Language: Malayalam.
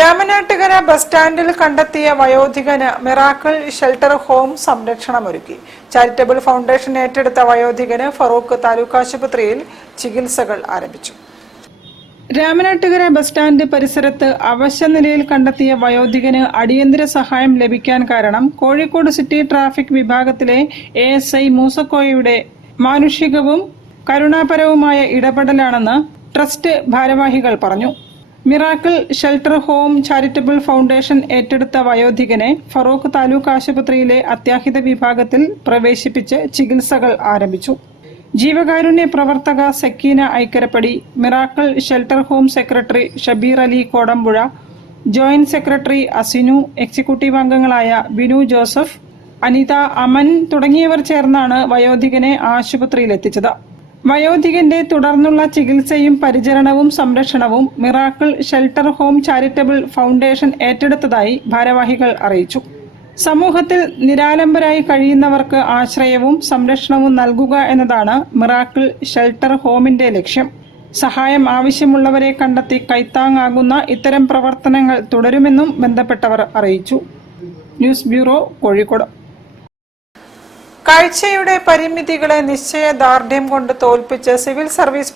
രാമനാട്ടുകര ബസ് സ്റ്റാൻഡിൽ കണ്ടെത്തിയ വയോധികന് മിറാക്കിൾ ഷെൽട്ടർ ഹോം സംരക്ഷണമൊരുക്കി. ചാരിറ്റബിൾ ഫൗണ്ടേഷൻ ഏറ്റെടുത്ത വയോധികന് ഫറൂഖ് താലൂക്ക് ആശുപത്രിയിൽ ചികിത്സകൾ ആരംഭിച്ചു. രാമനാട്ടുകര ബസ് സ്റ്റാൻഡ് പരിസരത്ത് അവശനിലയിൽ കണ്ടെത്തിയ വയോധികന് അടിയന്തര സഹായം ലഭിക്കാൻ കാരണം കോഴിക്കോട് സിറ്റി ട്രാഫിക് വിഭാഗത്തിലെ ASI മൂസക്കോയയുടെ മാനുഷികവും കരുണാപരവുമായ ഇടപെടലാണെന്ന് ട്രസ്റ്റ് ഭാരവാഹികൾ പറഞ്ഞു. Miracle Shelter Home Charitable Foundation ഏറ്റെടുത്ത വയോധികനെ ഫറൂഖ് താലൂക്ക് ആശുപത്രിയിലെ അത്യാഹിത വിഭാഗത്തിൽ പ്രവേശിപ്പിച്ച് ചികിത്സകൾ ആരംഭിച്ചു. ജീവകാരുണ്യ പ്രവർത്തക Sakeena Aikkarappadi, Miracle Shelter Home secretary Shabeer Ali Kodampuzha, joint secretary Asinu, executive അംഗങ്ങളായ ബിനു ജോസഫ്, അനിത, അമൻ തുടങ്ങിയവർ ചേർന്നാണ് വയോധികനെ ആശുപത്രിയിലെത്തിച്ചത്. വയോധികന്റെ തുടർന്നുള്ള ചികിത്സയും പരിചരണവും സംരക്ഷണവും Miracle Shelter Home Charitable Foundation ഏറ്റെടുത്തതായി ഭാരവാഹികൾ അറിയിച്ചു. സമൂഹത്തിൽ നിരാലംബരായി കഴിയുന്നവർക്ക് ആശ്രയവും സംരക്ഷണവും നൽകുക എന്നതാണ് മിറാക്കിൾ ഷെൽട്ടർ ഹോമിന്റെ ലക്ഷ്യം. സഹായം ആവശ്യമുള്ളവരെ കണ്ടെത്തി കൈത്താങ്ങാകുന്ന ഇത്തരം പ്രവർത്തനങ്ങൾ തുടരുമെന്നും ബന്ധപ്പെട്ടവർ അറിയിച്ചു. News bureau, Kozhikode. കാഴ്ചയുടെ പരിമിതികളെ നിശ്ചയദാർഢ്യം കൊണ്ട് തോൽപ്പിച്ച് സിവിൽ സർവീസ്